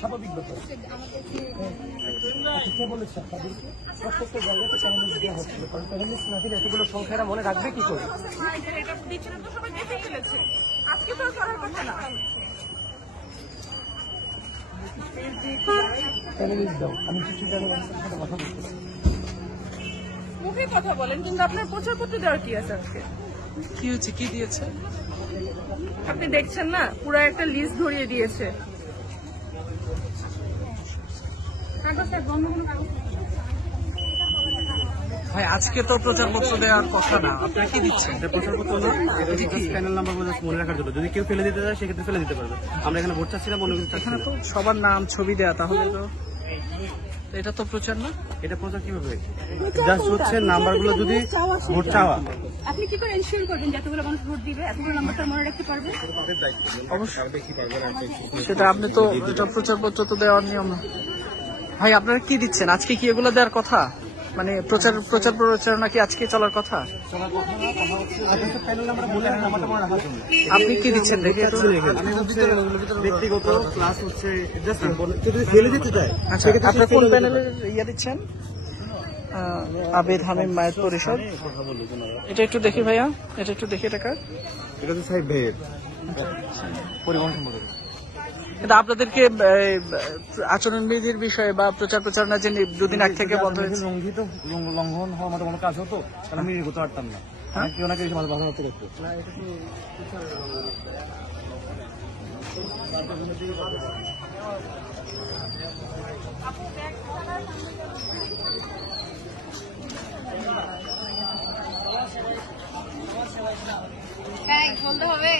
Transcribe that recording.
স্বাভাবিক ব্যাপার। কে বলেছে আপনাদেরকে? প্রত্যেকটা জায়গাতে প্যানেলিস্ট দেওয়া হচ্ছিল, কারণ প্যানেলিস্ট না দিলে এতগুলো সংখ্যারা মনে রাখবে কি করে? প্যানেলিস্ট দাও, আমি কিছু জানি সাথে কথা বলতে। মুখে কথা বলেন, কিন্তু আপনার প্রচারপত্র দেওয়ার কি আছে আজকে? কি হচ্ছে, কি দিয়েছে? আপনি দেখছেন না, পুরো একটা লিস্ট ধরিয়ে দিয়েছে। ভাই আজকে তো প্রচারপত্র দেওয়ার কথা না, আপনারা কি দিচ্ছেন? প্রচারপত্র না, এটা হচ্ছে প্যানেল নাম্বার মনে রাখার জন্য। যদি কেউ ফেলে দিতে চায় সেক্ষেত্রে ফেলে দিতে পারবে। আমরা এখানে ভোট চাচ্ছিলাম, অন্য কিছু চাচ্ছি এখানে না। তো সবার নাম ছবি দেয়া, তাহলে তো এটা তো প্রচার না। এটা প্রচার কিভাবে? জাস্ট হচ্ছে নাম্বারগুলো যদি ভোট চাওয়া। আপনি কি করে এনশিওর করবেন যতগুলো মানুষ ভোট দিবে এতগুলো নাম্বারটা মনে রাখতে পারবে? সেটা আপনি তো, এটা প্রচারপত্র তো দেওয়ার নিয়ম না। ভাই আপনারা কি দিচ্ছেন আজকে? কি এগুলো দেওয়ার কথা? মানে প্রচার প্রচারণা কি আজকে চলার কথা? প্যানেল নাম্বার বলে নাম্বারটা মনে রাখার জন্য। আপনি কি দিচ্ছেন দেখে? আমি হচ্ছে ব্যক্তিগত ক্লাস হচ্ছে জাস্ট যদি ফেলে দিতে চায়। আচ্ছা, আপনার কোন প্যানেলের ইয়ে দিচ্ছেন? আবেদ হামিম মায়ের পরিষদ। এটা একটু দেখি ভাইয়া, এটা একটু দেখি। টাকা এটা তো সাহেব ভাইয়ের পরিবহন সম্পর্কে। কিন্তু আপনাদেরকে আচরণবিধির বিষয়ে বা প্রচারণা যে দুদিন আগ থেকে বন্ধ হয়েছে, লঙ্ঘন হওয়ার মতো কোনো কাজ হতো তাহলে আমি এগোতে পারতাম না। কেউ না কেউ বাধা হতে দেখতো। বলতে হবে।